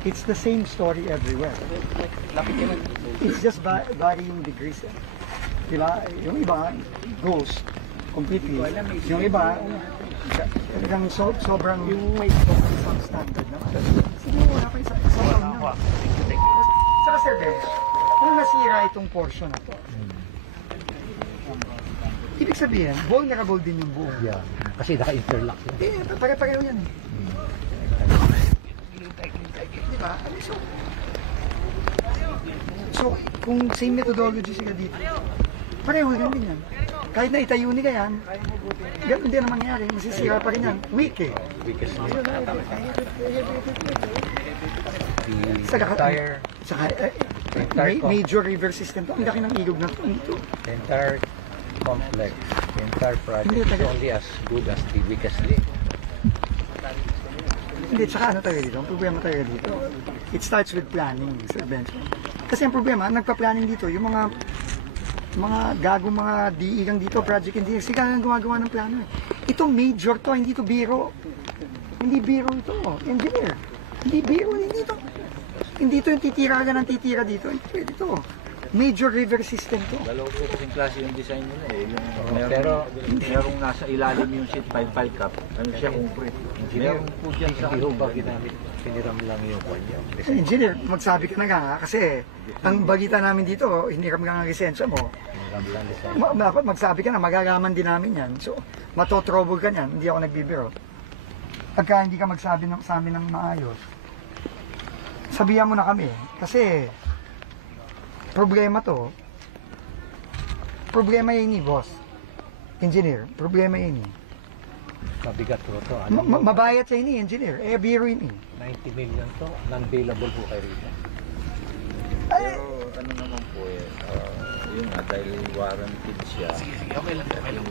It's the same story everywhere. It's just varying degrees. Diba? Yung iba, goes completely. Yung iba, talagang sobrang substandard na. Sige, wala pa isa na. Saka Sir Benz, kung nasira itong portion na to, ibig sabihin, vulnerable din yung buong. Yeah. Kasi naka-interlock yun. Pare-pareho yan eh. Diba? So, kung same methodology sila dito, pareho lang din yan. Kahit na itayo ni ka yan, ganun din ang mangyari. Masisira pa rin yan. Weak eh. Major river system to. Ang laki ng ilog na to. Entire complex, entire project is only as good as the weakest link. Hindi, tsaka ano tayo dito? Ang problema tayo dito, it starts with planning, Sir Benson. Kasi ang problema, nagpa-planning dito, yung mga gagong mga DE lang dito, project engineer, sila lang gumagawa ng plano. Itong major to, hindi to biro. Hindi biro ito, engineer. Hindi biro, hindi to. Hindi to yung titira ka ng titira dito. Hindi to. Major river system to. Dalawa po kasing klase yung design nila eh. Merong nasa ilalim yung sheet 5 cup. Ano siya concrete. Meron po dyan sa Hindi ho ba ginamit, piniram lang yung kanya? Engineer, magsabi ka na nga kasi ang bagita namin dito, hiniram ka ng lisensya mo. Dapat magsabi ka na, magagaman din namin yan. So, matotrouble ka niyan, hindi ako nagbibiro. Pagka hindi ka magsabi sa amin ng maayos, sabihan mo na kami. Kasi, problema to. Problema yun ni boss. Engineer, problema yun ni. Mabigat po ito. Mabayat sa ini, engineer. Biro yun 90 million to, non-bailable po kayo rito. Pero ano naman po eh, yun nga, dahil warranted siya,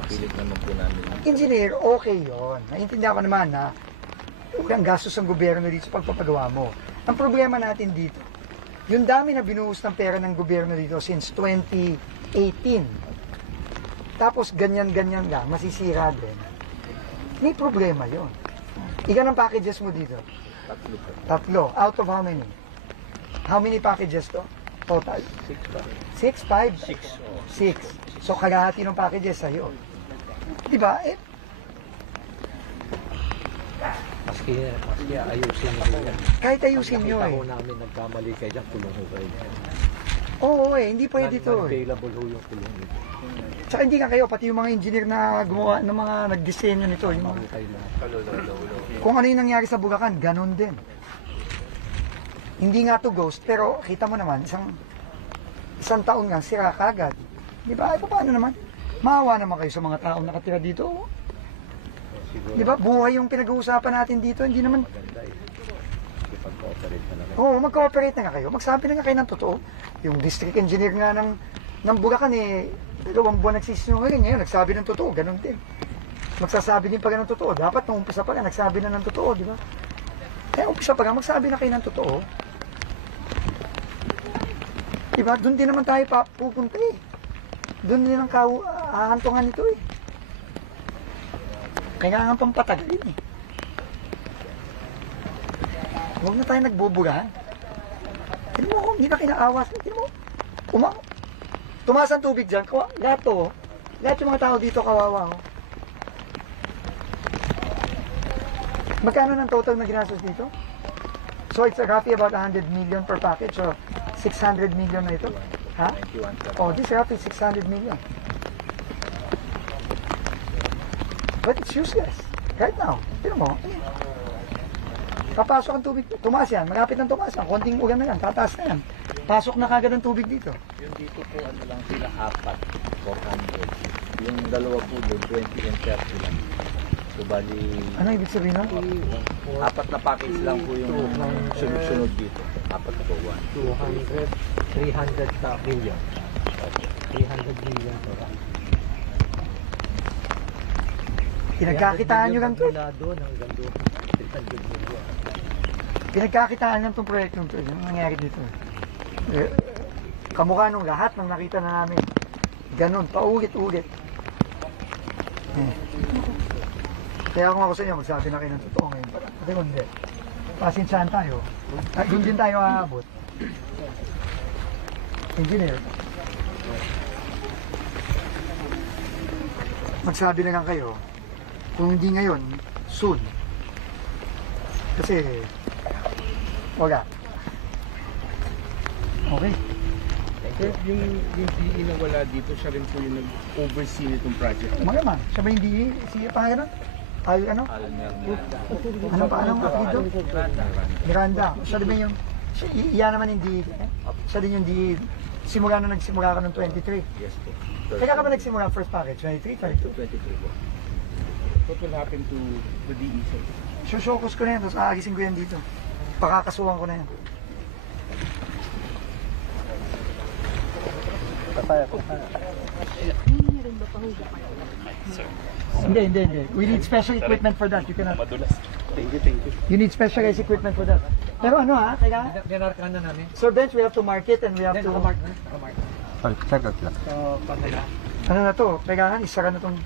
pilit naman po namin. Engineer, okay yun. Naintindihan ko naman na walang gastos ng gobyerno dito sa pagpapagawa mo. Ang problema natin dito, yung dami na binuhos ng pera ng gobyerno dito since 2018. Tapos ganyan-ganyan lang, masisira din. May problema yon. Ilan ang packages mo dito? Tatlo. Out of how many? How many packages to? Total? 6, 5? 6. So kalahati ng packages sa'yo. Diba? Maski ayusin nyo yan. Kahit ayusin nyo Nakita ko namin nagkamali kayo dyan, kulong ho kayo dyan. Oo hindi pwede to. Non-bailable ho yung kulong nito. Tsaka hindi ka kayo, pati yung mga engineer na gumawa, ng mga nag-disenyo nito. Yung mga, kung ano yung nangyari sa Bulacan, ganun din. Hindi nga to ghost, pero kita mo naman, isang taon nga, sira kagad. Di ba? Ay, paano naman? Maawa naman kayo sa mga taong nakatira dito. Di ba? Buhay yung pinag-uusapan natin dito, hindi naman... Oo, mag-cooperate na nga kayo. Magsabi na nga kayo ng totoo. Yung district engineer nga ng Bulacan eh, 2 buwan nagsisinungaling ngayon, nagsabi ng totoo, ganun din. Magsasabi din pa ng totoo. Dapat nung umpisa pa lang, nagsabi na ng totoo, di ba? Kaya umpisa pa lang, magsabi na kayo ng totoo. Di ba? Doon din naman tayo pupunta eh. Doon din ang hahantungan nito eh. Kailangan pang patagalin eh. Huwag na tayo nagbuburahan. Tignan mo, hindi na kinaawas. Tignan mo, tumaas ang tubig dyan. Lahat yung mga tao dito kawawa. Oh. Magkano ng total na ginastos dito? So it's roughly about 100 million per package. So 600 million na ito. Ha? Oh, this is roughly 600 million. But it's useless. Right now. Tignan mo. Papasok ang tubig. Tumaas yan. Malapit ng tumaas yan. Konting ulan na yan. Tataas na yan. Pasok na kagad ang tubig dito. Yung dito po, ano lang sila, 400. Yung dalawa po doon, 20 and 30 lang. So, bali... Ano ibig sabihin na? 4 na package lang po yung sunod-sunod dito. 4 na po, 200, 300 million. 300 million to. Pinagkakitaan nyo lang to. Doon, hanggang doon. 300 million. Pinagkakitaan lang itong proyektong ito. Yung nangyari dito. Kamukha nung lahat ng nakita na namin. Ganon, paulit-ulit. Kaya kung ako sa inyo, magsabi na kayo ng totoo ngayon. Kasi hindi. pasensyahan tayo. Doon din tayo aabot. Engineer. Magsabi na lang kayo, kung hindi ngayon, soon. Kasi, wala. Okay. Sir, yung DE na wala dito, siya rin po yung nag-oversee nitong project. Malamang, siya ba hindi, si pangalan? Ay, ano? Ano pa, anong apelido? Miranda. Siya din yung, iyan naman hindi, siya din yung di, simula na nagsimula ka ng 23. Yes po. Kaya ka ba nagsimula first package? 23, 22? 23 po. What will happen to the DE, sir? Susokos ko na yan, tapos aagisin ko yan dito. Pakakasuhan ko na yan. Hindi. We need special equipment for that. You cannot. Thank you. You need specialized equipment for that. Pero ano ha, kaya, Dinarkahan na namin. Sir Bench, we have to mark it and we have to... Sagot lang. Ano na to, kailangan isara na tong...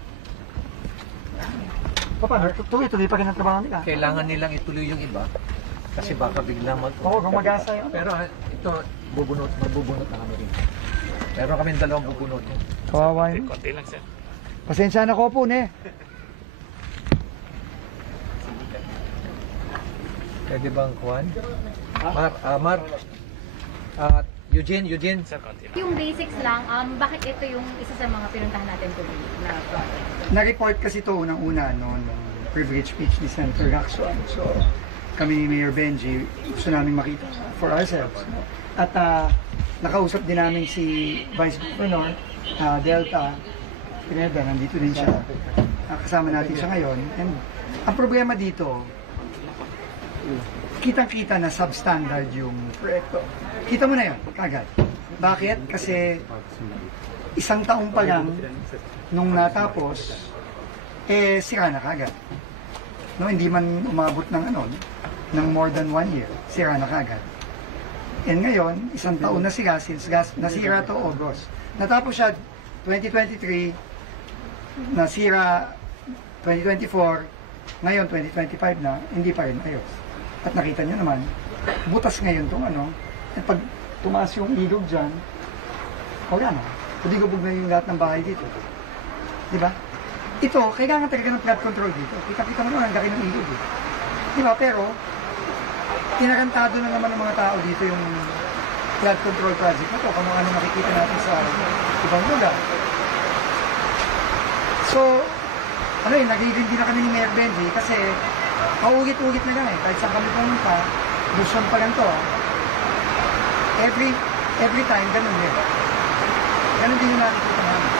Paano? Tuloy-tuloy pa rin ang trabaho nila. Kailangan nilang ituloy yung iba kasi baka bigla Oo, gumagasa yun. Pero ito, magbubunot na kami rin. Meron kami dalawang bubunot. Kawawa yun. Konti lang, sir. Pasensya na ko po, ne. Pwede bang kuhan? Mar, Eugene. Sir, konti lang. Yung basics lang, bakit ito yung isa sa mga pinuntahan natin today na project? Na-report kasi ito unang-una no, ng Privilege PhD Center Action. So, kami ni Mayor Benji, gusto namin makita for ourselves. No? At nakausap din namin si Vice Governor Delta Pineda, nandito din siya. Kasama natin siya ngayon. And ang problema dito, kitang-kita na substandard yung proyekto. Kita mo na yun, kagad. Bakit? Kasi isang taong pa lang nung natapos, sira na kagad. No, hindi man umabot ng ng more than 1 year, sira na kagad. And ngayon, isang taon na sila since nasira to August. Natapos siya 2023, nasira 2024, ngayon 2025 na, hindi pa rin ayos. At nakita nyo naman, butas ngayon itong at pag tumaas yung ilog dyan, wala na. Hubog na yung lahat ng bahay dito. Di ba? Ito, kailangan talaga ng flood control dito. Kita-kita mo naman, ang laki ng ilog. Di ba? Pero, tinarantado na naman ng mga tao dito yung flood control project na ito, kung ano nakikita natin sa ibang lugar. So, nagiging din na kami ni Mayor Benji kasi paulit-ulit na lang kahit saan kami pumunta, Luzon pa lang to. Every time, ganun din. Ganun din yung nakikita namin.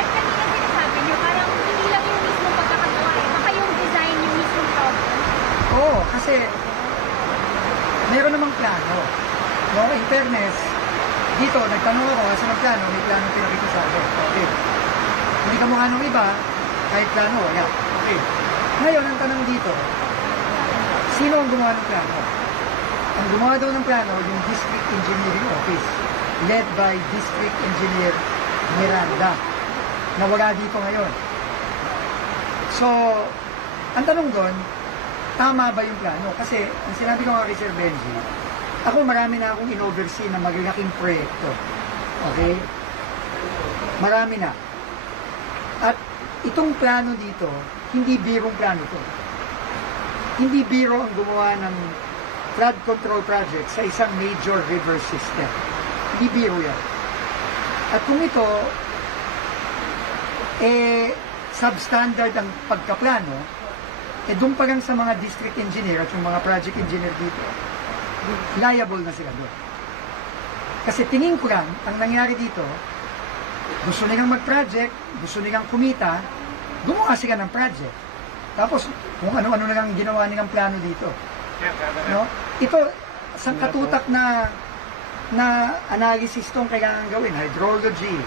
At kanina sinasabi niyo, parang hindi lang yung mismong pagkakagawa baka yung design yung mismong problem. Oo, kasi meron namang plano. No, in fairness, dito, nagtanong ako, kasi magplano, may plano pinakita sa akin. Okay. Hindi ka mukha nung iba, kahit plano, wala. Okay. Ngayon, ang tanong dito, sino ang gumawa ng plano? Ang gumawa daw ng plano, yung District Engineering Office, led by District Engineer Miranda, na wala dito ngayon. So, ang tanong doon, tama ba yung plano? Kasi, ang sinabi ko nga kay Sir Benji, ako marami na akong in-oversee na maglaking proyekto. Okay? Marami na. At itong plano dito, hindi birong plano to. Hindi biro ang gumawa ng flood control project sa isang major river system. Hindi biro yan. At kung ito, substandard ang pagkaplano, doon pa lang sa mga district engineer at yung mga project engineer dito, liable na sila doon. Kasi tingin ko lang, ang nangyari dito, gusto nilang mag-project, gusto nilang kumita, gumawa sila ng project. Tapos, kung ano-ano na lang ginawa nilang plano dito. No? Ito, isang katutak na analysis itong kailangan gawin. Hydrology,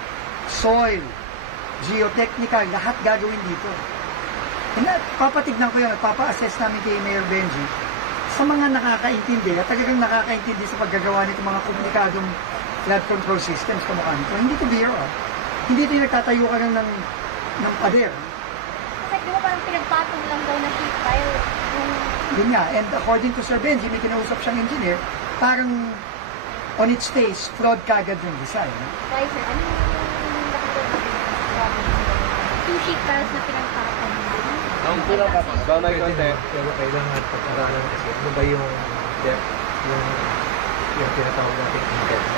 soil, geotechnical, lahat gagawin dito. Papatignan ko yun, papa-assess namin kay Mayor Benji sa mga nakakaintindi at talagang nakakaintindi sa paggagawa nito mga komplikadong flood control systems kamukha nito. Hindi ito biro. Hindi ito yung nagtatayo ka lang ng pader. Kasi di ba parang pinagpatong lang daw na sheet pile yung Yun nga, and according to Sir Benji, may kinausap siyang engineer, parang on its face, fraud kagad yung design. Why, sir? Ano yung two sheet tiles na pinagkakapan? Ba may konti. Pero kailangan pag-aralan kasi ano ba yung depth, yung tinatawag natin depth.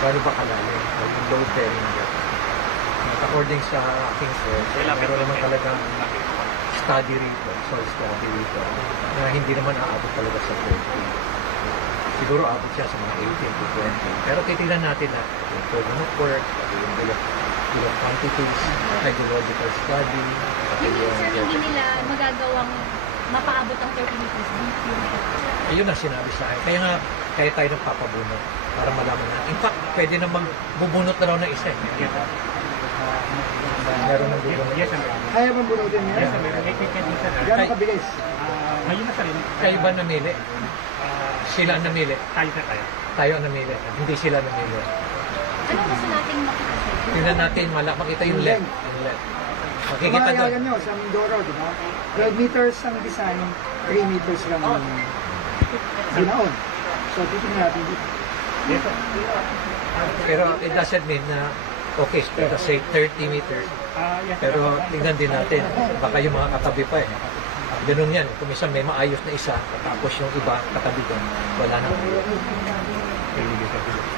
Paano ba kalalim? Yung load bearing depth. At according sa aking source, meron naman talagang study rito, soil study rito, na hindi naman aabot talaga sa 30. Siguro aabot siya sa mga 18 to 20. Pero titignan natin na yung program of work, yung bill of quantities, hydrological study, Hindi, sir, hindi nila magagawang mapaabot ang 30 meters deep yung ayun ang sinabi sa akin. Kaya nga, kaya tayo nagpapabunot para malaman na. In fact, pwede namang bubunot na raw ng isa. Meron ng bubunot. Yes, sir. Kaya bang bunutin niya? Yes, sir. Gano'ng kabilis? Ngayon na, sir. Kayo ba namili? Sila ang namili. Tayo, sir, tayo. Tayo ang namili. Hindi sila namili. Ano gusto nating makita, sir? Tingnan natin, makita yung length. Yung length. Makikita doon. Kumakayagan nyo sa Mindoro, di ba? 12 meters ang design, 3 meters lang ang ginaon. So, titignan natin dito. Yes, sir. Pero it doesn't mean na, okay, let us say 30 meters. Yes, sir. Pero tingnan din natin, baka yung mga katabi pa eh. Ganun yan, kung minsan may maayos na isa, tapos yung iba katabi doon, wala na.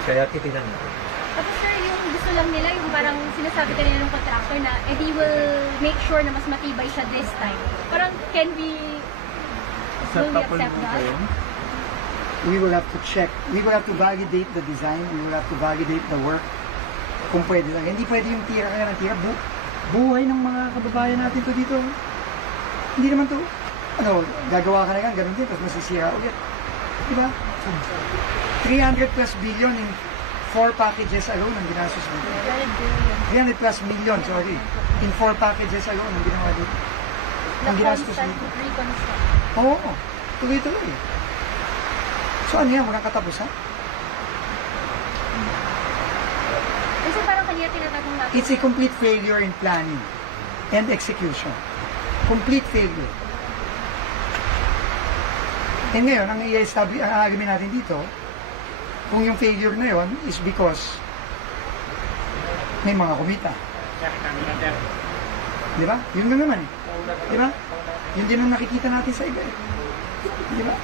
Kaya titignan natin. Tapos, sir, yung gusto lang nila, yung parang sinasabi kanila ng contractor na, they will make sure na mas matibay siya this time. Parang, will we accept that? We will have to check. We will have to validate the design. We will have to validate the work. Kung pwede lang. Hindi pwede yung tira ka ng tira. Buhay ng mga kababayan natin to dito. Hindi naman to, gagawa ka na yan, ganun din, tapos masisira ulit. Diba? 300 plus billion in 4 packages alone ang ginastos dito. 300 plus million, sorry. In 4 packages alone ang ginawa dito. Ang ginastos dito. Oo, tuloy-tuloy. So ano yan, walang katapusan? Kasi parang kanina tinatanong natin. It's a complete failure in planning and execution. Complete failure. And ngayon, ang i-establish, ang argument natin dito, kung yung failure na yon is because may mga kumita. Di ba? Yun lang naman eh. Di ba? Yun din ang nakikita natin sa iba eh. Di ba?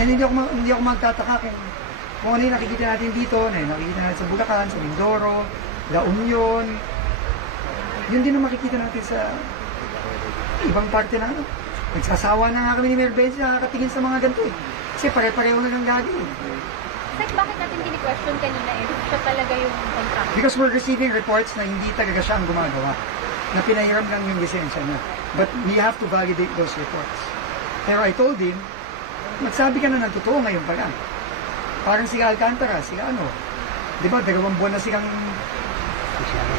And hindi ako magtataka kung ano yung nakikita natin dito, na yung nakikita natin sa Bulacan, sa Mindoro, La Union. Yun din ang makikita natin sa ibang parte na ano. Nagsasawa na nga kami ni Mayor Benji nakakatingin sa mga ganito eh. Kasi pare-pareho na ng gagawin. Like, bakit natin kini-question kanina eh? Siya talaga yung contractor. Because we're receiving reports na hindi talaga siya ang gumagawa. Na pinahiram lang yung lisensya niya. But we have to validate those reports. Pero I told him, magsabi ka na ng totoo ngayon pa lang. Parang si Alcantara, si ano. Di ba, 2 buwan na silang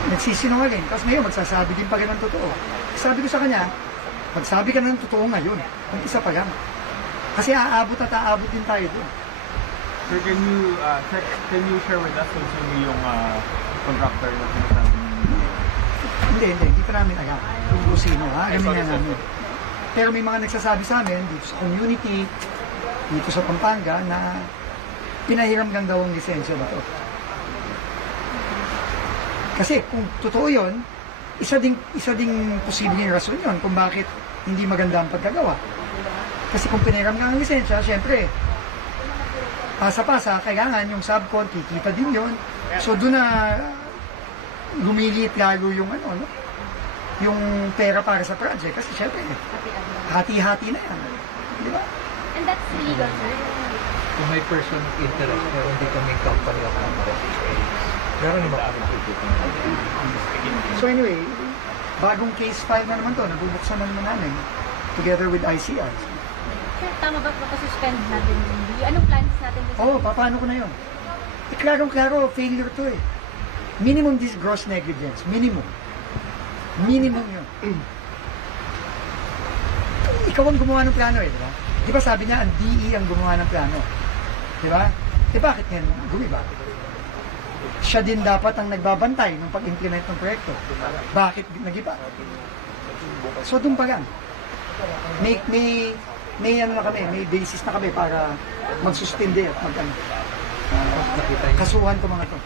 nagsisinungaling. Tapos ngayon, magsasabi din pa rin ng totoo. Sabi ko sa kanya, magsabi ka na ng totoo ngayon. Ang isa pa lang. Kasi aabot at aabot din tayo doon. Sir, can you share with us kung sino yung contractor na sinasabi niyo? Hindi pa namin alam kung sino, ha? Alamin nga namin. Pero may mga nagsasabi sa amin dito sa community, dito sa Pampanga, na pinahiram lang daw ang lisensya nito. Kasi kung totoo yun, isa ding posibleng rason yun kung bakit hindi maganda ang pagkagawa. Kasi kung pinahiram lang ang lisensya, syempre, pasa-pasa, kailangan yung subcon, kikita din yun. So doon na lumilit lalo yung ano, no? Yung pera para sa project. Kasi syempre, hati-hati na yan. Di ba? And that's legal, sir. Kung may person of interest, meron dito may company of interest. Meron naman kami. So anyway, bagong case file na naman to, nabubuksan na naman namin together with ICR. Sir, tama ba suspend natin yung video? Anong plans natin? Paano ko na yun? Klarong-klaro, failure to eh. Minimum this gross negligence. Minimum yun. Ikaw ang gumawa ng plano eh, di ba? Di ba sabi niya, ang DE ang gumawa ng plano? Di ba? Bakit yan gumiba? Siya din dapat ang nagbabantay ng pag-implement ng proyekto. Bakit nagiba? So doon pa lang. may ano na kami, may basis na kami para magsuspinde at mag-ano. Nakita niyo, Kasuhan ko mga to.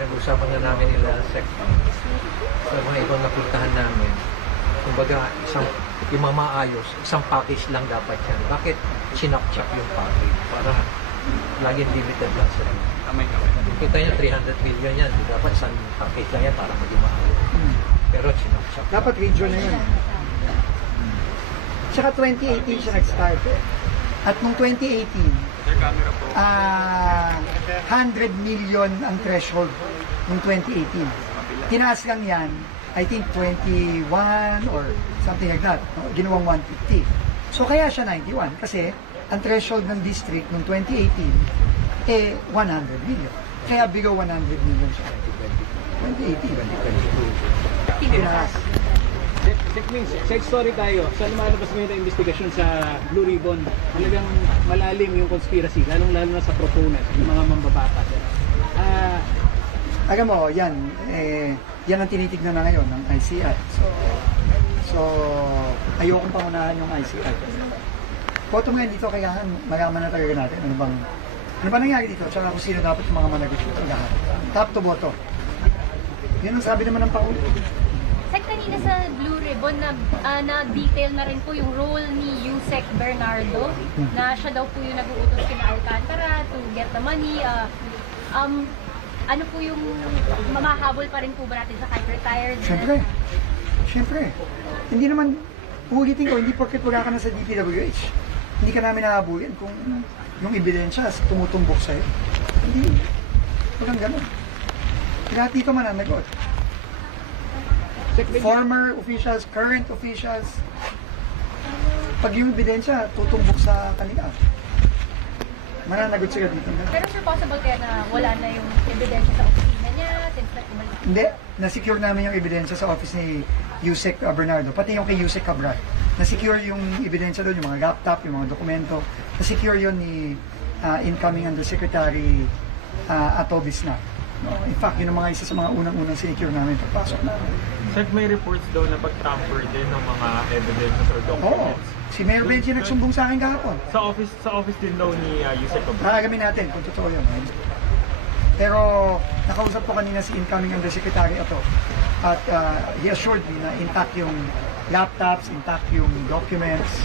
nag-usapan na namin nila sa mga ibang napuntahan namin. Kumbaga, yung mga maayos, isang package lang dapat yan. Bakit sinap-chap yung package? Para laging limited lang sila. Kita niyo, 300 million yan. Di dapat isang package lang yan para maging maayos. Pero sinap-chap. Dapat region na yun. Tsaka 2018 siya nag-start eh. At nung 2018, 100 million ang threshold nung 2018. Tinaas lang yan, I think 21 or something like that. No? Ginawang 150. So kaya siya 91 kasi ang threshold ng district nung 2018 eh 100 million. Kaya below 100 million siya. 2018. Tinaas. Side story tayo. Sa lumalabas ngayon na investigasyon sa Blue Ribbon, talagang malalim yung conspiracy, lalong-lalo na sa proponents, yung mga mambabatas. Alam mo, yan ang tinitignan na ngayon ng ICI. So ayokong pangunahan yung ICI. Bottom line dito, kaya malaman na talaga natin ano ba nangyari dito, tsaka kung sino dapat yung mga managot dito lahat. Top to bottom. Yun ang sabi naman ng Pangulo. Sec, kanina sa Blue Ribbon na-detail na rin po yung role ni Yusek Bernardo na siya daw po yung nag-uutos kina Alcantara to get the money. Ano po yung mamahabol pa rin po ba natin sa kahit retired? Siyempre. Hindi naman, ulitin ko, hindi porket wala ka na sa DPWH. Hindi ka namin nahabulin kung yung ebidensya tumutumbok sa'yo. Hindi. Walang ganun. Lahat dito mananagot. Former officials, current officials. Pag yung ebidensya tutumbok sa kanila, mananagot sila dito. Pero sir, possible kaya na wala na yung ebidensya sa opisina niya since nag-umalik? Hindi. Na-secure namin yung ebidensya sa office ni Yusek Bernardo, pati yung kay Yusek Cabral. Na-secure yung ebidensya doon, yung mga laptop, yung mga dokumento. Na-secure yun ni incoming Undersecretary Atobis na. No? In fact, yun ang mga isa sa mga unang-unang sinecure namin pagpasok namin. Sir, may reports daw na pag-transfer din ng mga evidences or Oo. documents. Si Mayor Benji nagsumbong sa akin kahapon. Sa office din daw ni Yusek Cabral. Nakagamin natin kung totoo yun. Pero nakausap ko kanina si incoming Undersecretary Ato at he assured me na intact yung laptops, intact yung documents.